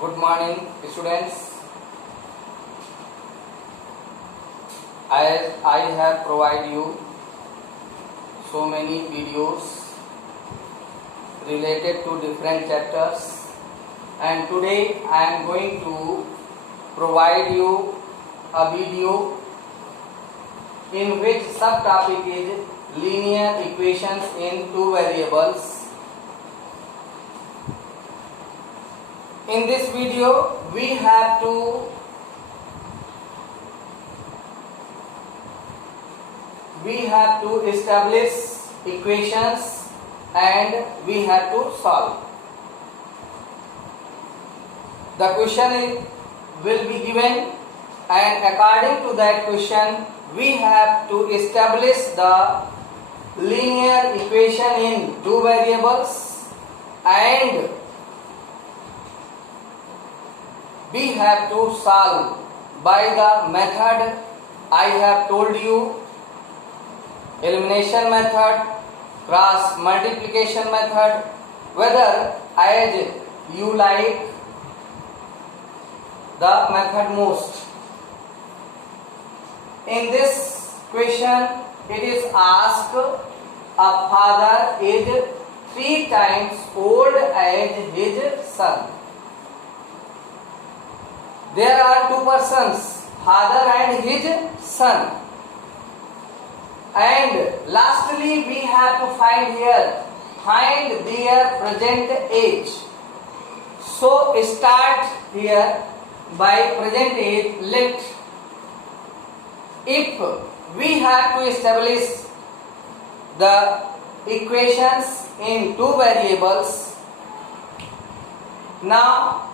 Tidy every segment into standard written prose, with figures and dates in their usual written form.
Good morning, students. I have provided you so many videos related to different chapters, and today I am going to provide you a video in which subtopic is linear equations in two variables. In this video, we have to establish equations and we have to solve. The question will be given, and according to that question, we have to establish the linear equation in two variables, and we have to solve by the method I have told you: elimination method, cross multiplication method, whether as you like the method most. In this question, it is asked a father is 3 times old as his son. There are two persons, father and his son. And lastly, we have to find their present age. So start here by present age. If we have to establish the equations in two variables, now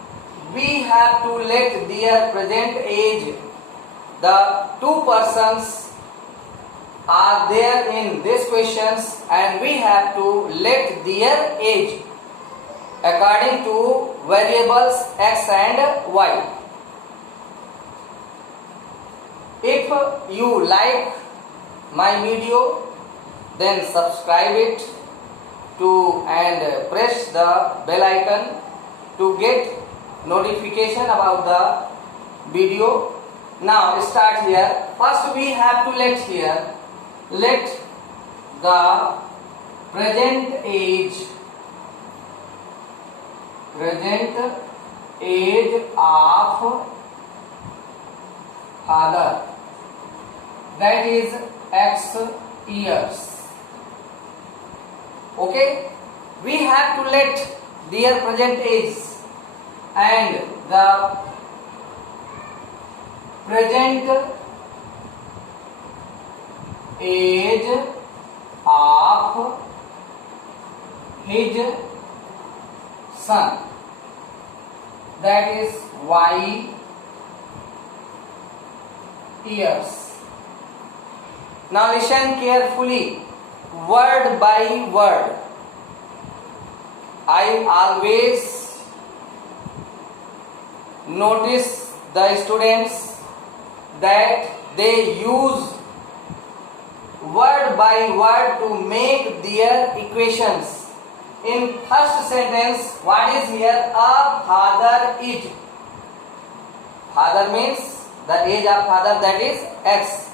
we have to let their present age. The two persons are there in these questions, and we have to let their age according to variables x and y. If you like my video, then subscribe it and press the bell icon to get notification about the video. Now start here. First we have to let the present age of father, that is x years. Okay, we have to let their present age, and the present age of his son, that is y years. Now listen carefully, word by word. I always notice the students that they use word by word to make their equations. In first sentence, what is here? A father is. Father means the age of father, that is x.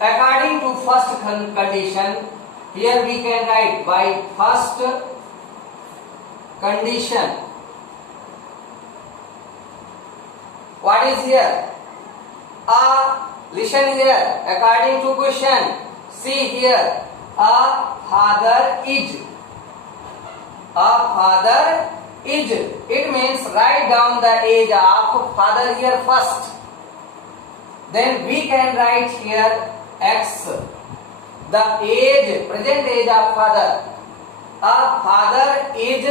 According to first condition, here we can write by first condition. What is here? Listen here. According to question, see here. A father is. A father is. It means write down the age of father here first. Then we can write here x. The age, present age of father. A father is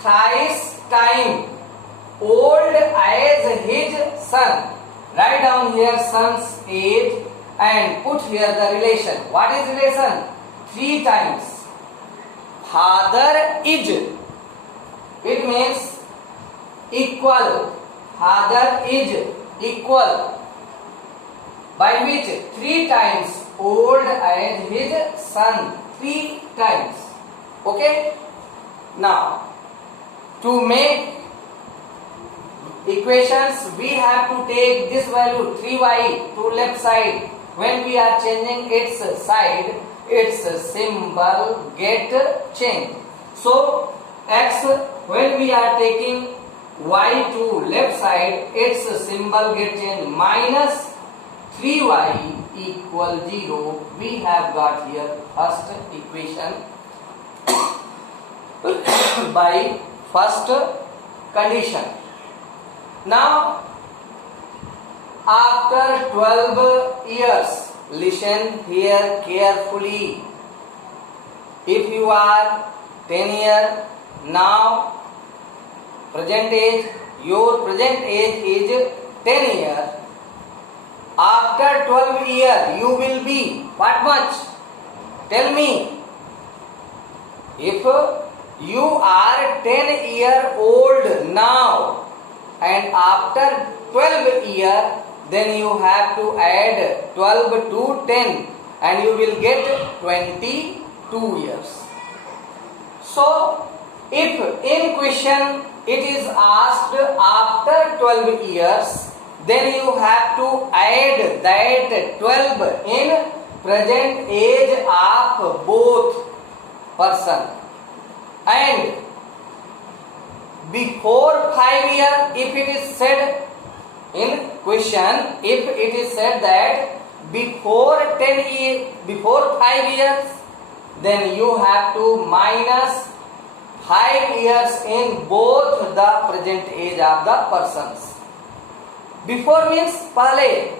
thrice time old as his son. Write down here son's age and put here the relation. What is relation? 3 times. Father is. It means equal. Father is equal. By which 3 times old as his son. 3 times. Okay? Now, to make equations, we have to take this value 3y to left side. When we are changing its side, its symbol get changed. So x, when we are taking y to left side, its symbol get changed. Minus 3y equal 0. We have got here first equation by first condition. Now after 12 years, listen here carefully. If you are 10 years now, present age, your present age is 10 years. After 12 years, you will be what much? Tell me. If you are 10-year-old now and after 12 years, then you have to add 12 to 10 and you will get 22 years. So, if in question it is asked after 12 years, then you have to add that 12 in present age of both person. And before 5 years, if it is said in question, if it is said that before 5 years, then you have to minus 5 years in both the present age of the persons. Before means pehle.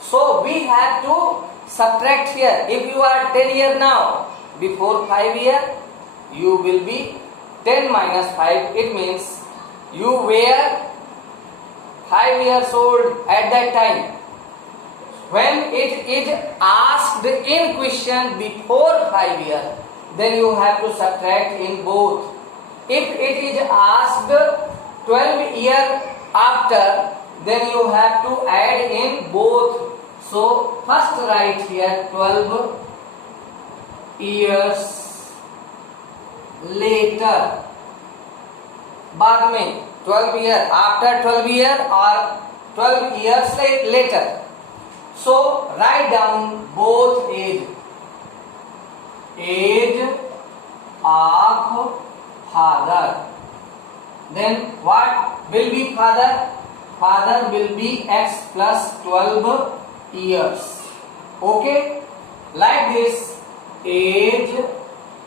So we have to subtract here. If you are 10 years now, before 5 years, you will be 10 minus 5. It means you were 5 years old at that time. When it is asked in question before 5 years, then you have to subtract in both. If it is asked 12 years after, then you have to add in both. So first write here 12 years later. बाद में 12 year, after 12 year or 12 years later. So write down both age. Age of father. Then what will be father? Father will be x plus 12 years. Okay? Like this, age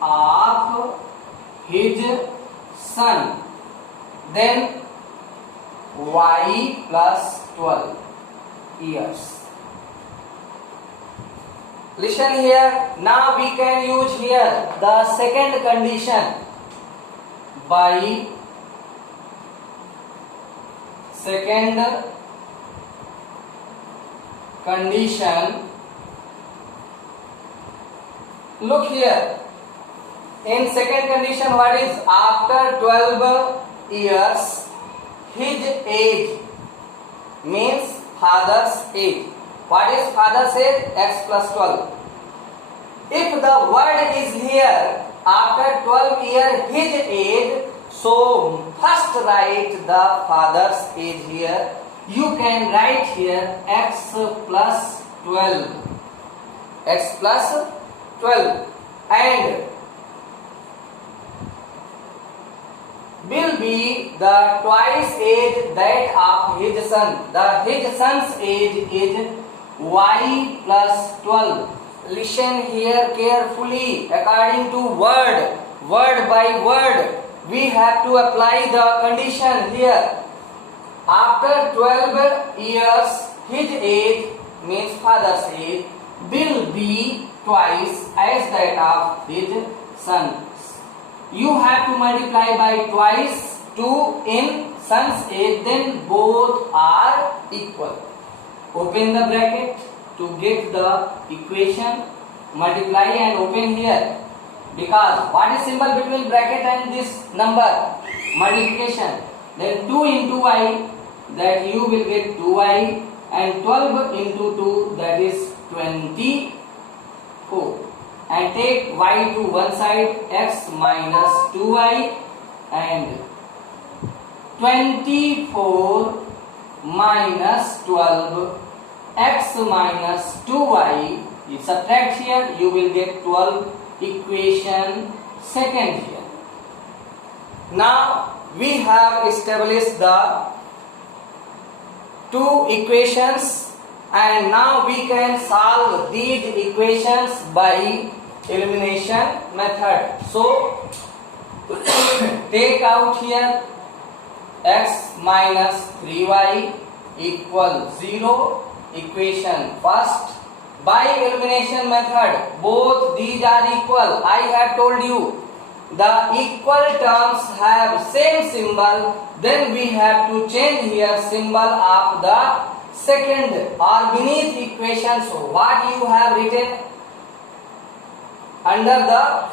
of his son. Then y plus 12 years. Listen here. Now we can use here the second condition. By second condition, look here. In second condition, what is after 12 years, his age means father's age. What is father's age? X plus 12. If the word is here after 12 years, his age, so first write the father's age here. You can write here x plus 12. X plus 12. And will be the twice age that of his son. His son's age is y plus 12. Listen here carefully. According to word by word, we have to apply the condition here. After 12 years, his age means father's age will be twice as that of his son. You have to multiply by twice 2 in son's age, then both are equal. Open the bracket to get the equation. Multiply and open here. Because what is symbol between bracket and this number? Multiplication. Then 2 into y, that you will get 2y, and 12 into 2, that is 24. And take y to one side, x minus 2y, and 24 minus 12 x minus 2y. You subtract here, you will get 12 equation second here. Now we have established the two equations, and now we can solve these equations by elimination method. So take out here x minus 3y equal 0 equation first. By elimination method, both these are equal. I have told you the equal terms have same symbol, then we have to change here symbol of the second or beneath equation. So what you have written under the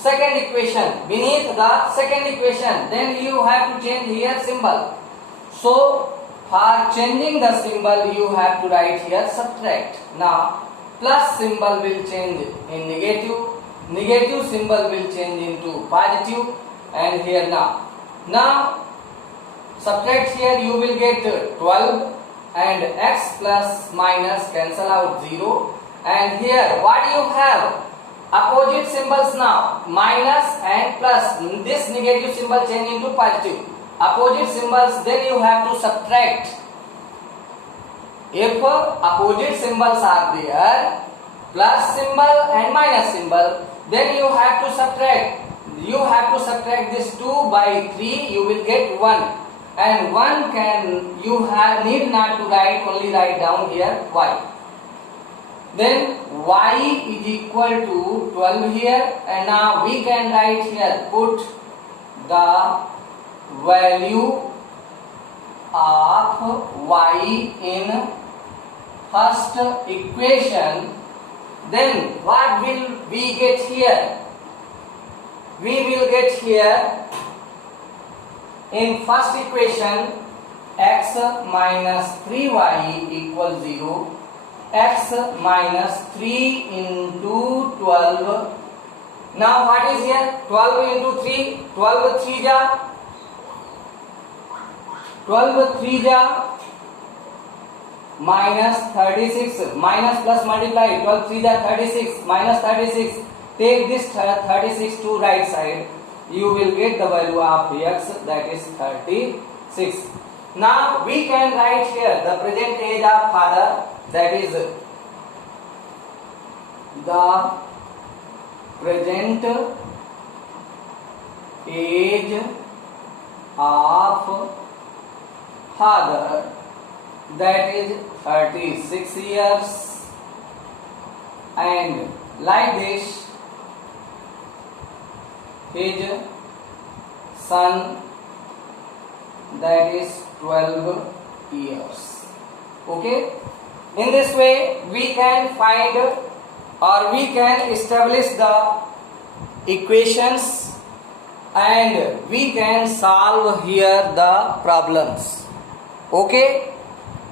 second equation, beneath the second equation, then you have to change here symbol. So for changing the symbol, you have to write here subtract. Now plus symbol will change in negative, negative symbol will change into positive, and here now subtract here, you will get 12 and x plus minus cancel out 0, and here what you have opposite symbols now, minus and plus, this negative symbol change into positive, opposite symbols, then you have to subtract. If opposite symbols are there, plus symbol and minus symbol, then you have to subtract. You have to subtract this 2 by 3, you will get 1. And 1 can, you have need not to write, only write down here y. Then y is equal to 12 here, and now we can write here, put the value of y in first equation. Then what will we get here? We will get here in first equation x minus 3y equals 0, x minus 3 into 12. Now what is here? 12 into 3, 12 3 ja, 12 3 ja minus 36, minus plus multiply, 12 3 ja 36, minus 36, take this 36 to right side, you will get the value of x, that is 36. Now we can write here the present age of father, that is the present age of father, that is 36 years, and like this his son, that is 12 years. Okay, in this way we can find or we can establish the equations, and we can solve here the problems. Okay,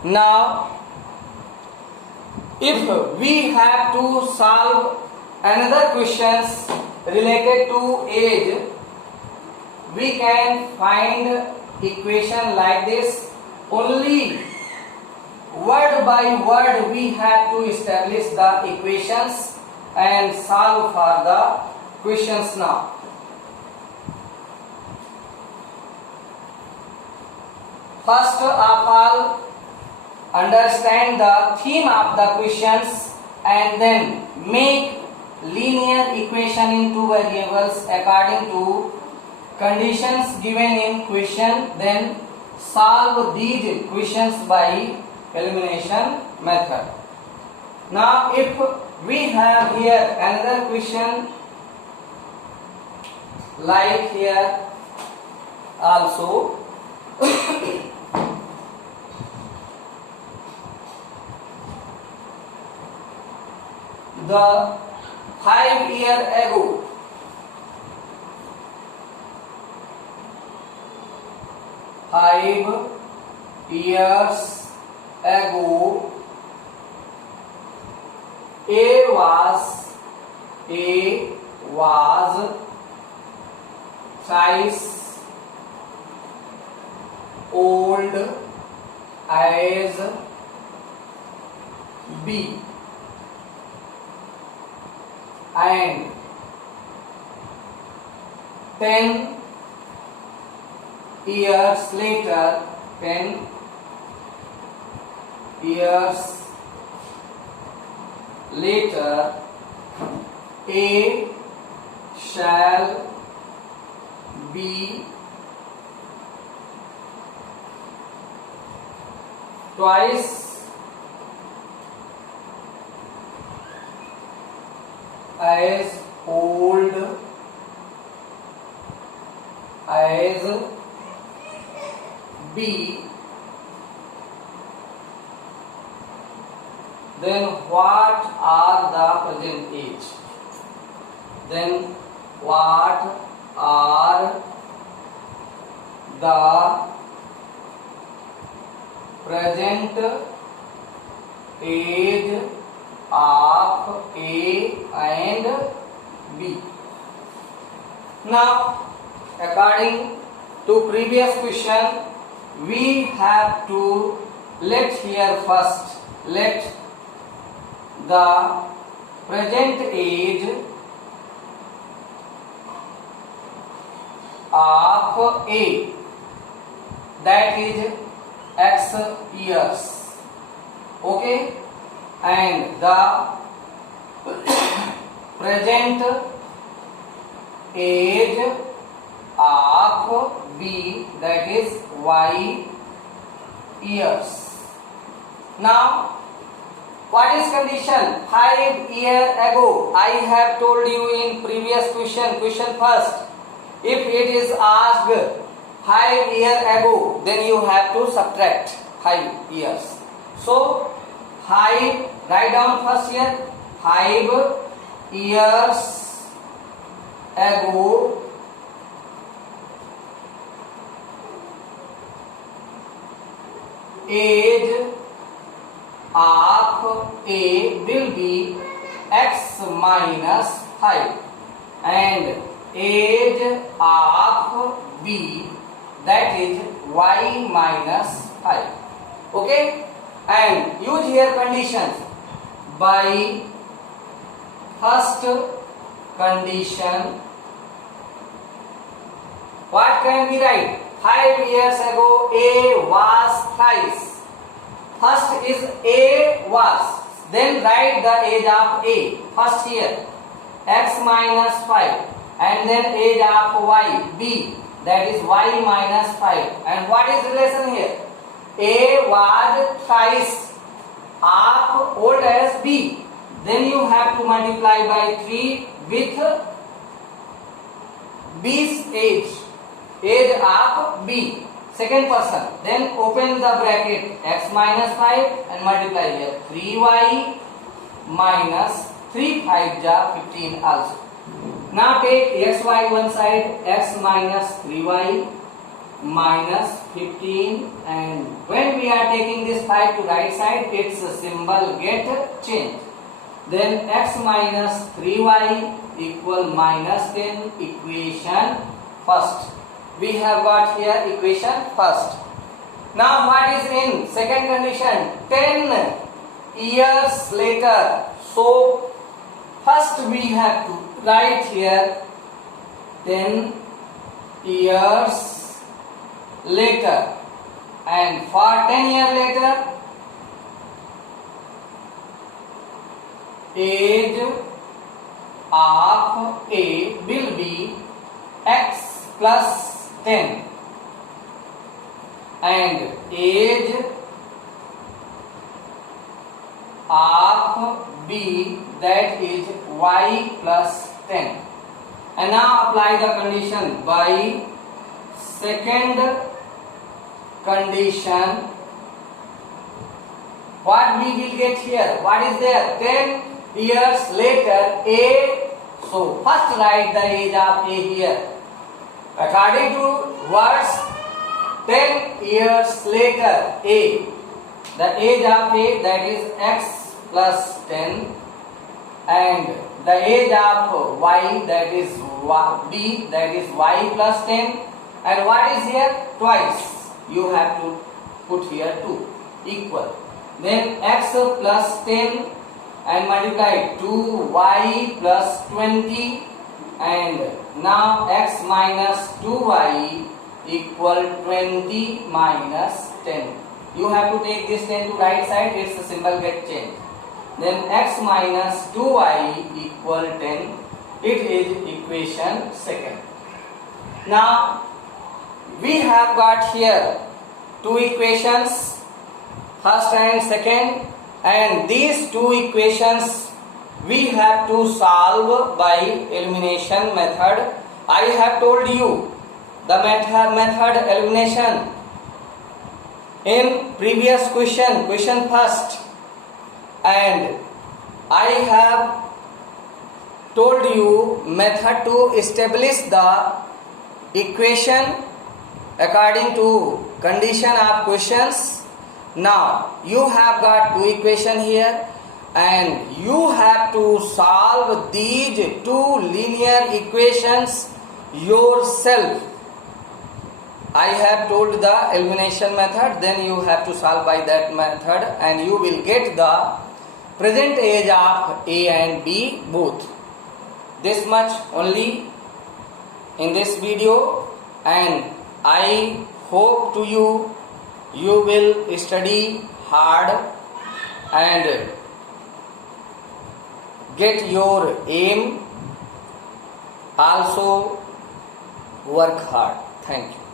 now if we have to solve another questions related to age, we can find equation like this. Only word by word we have to establish the equations and solve for the questions now. First of all, understand the theme of the questions and then make linear equation in two variables according to conditions given in question, then solve these equations by elimination method. Now if we have here another question like here also, the 5 years ago, A was thrice old as B, and 10 years later, 10 years later, A shall be twice as old as B, then what are the present age? Then what are the present age of A and B? Now, according to previous question, we have to let here first, let the present age of A, that is X years, okay, and the present age of B, that is Y years. Now, what is condition? 5 years ago, I have told you in previous question first, if it is asked 5 years ago, then you have to subtract 5 years. So 5, write down first here, 5 years ago age of A will be X minus 5, and age of B, that is Y minus 5. Okay, and use here conditions. By first condition, what can we write? 5 years ago A was thrice. First is A was, then write the age of A first here, X minus 5, and then age of Y, B, that is Y minus 5. And what is relation here? A was thrice of old as B, then you have to multiply by 3 with B's age of B, second person, then open the bracket, X minus 5 and multiply here, 3Y minus 3 5 ja 15 also. Now take xy one side, X minus 3Y minus 15, and when we are taking this 5 to right side, its symbol get changed. Then X minus 3Y equal minus 10, equation first. We have got here equation first. Now what is in second condition? 10 years later. So first we have to write here 10 years later, and for 10 years later, age of A will be X plus 10, and age of B, that is Y plus 10. And now apply the condition. By second condition, what we will get here? What is there? 10 years later A. So first write the age of A here. According to words, 10 years later A, the age of A, that is X plus 10, and the age of Y, that is B, that is Y plus 10, and what is here? Twice. you have to put here 2 equal. Then x plus 10 and multiply 2y plus 20, and now x minus 2y equal 20 minus 10. You have to take this 10 to right side, it's a symbol get changed. Then x minus 2y equal 10. It is equation second. Now we have got here two equations, first and second, and these two equations we have to solve by elimination method. I have told you the method elimination in previous question first, and I have told you method to establish the equation according to condition of questions. Now you have got two equation here, and you have to solve these two linear equations yourself. I have told the elimination method, then you have to solve by that method, and you will get the present age of A and B both. This much only in this video, and I hope to you will study hard and get your aim. Also work hard. Thank you.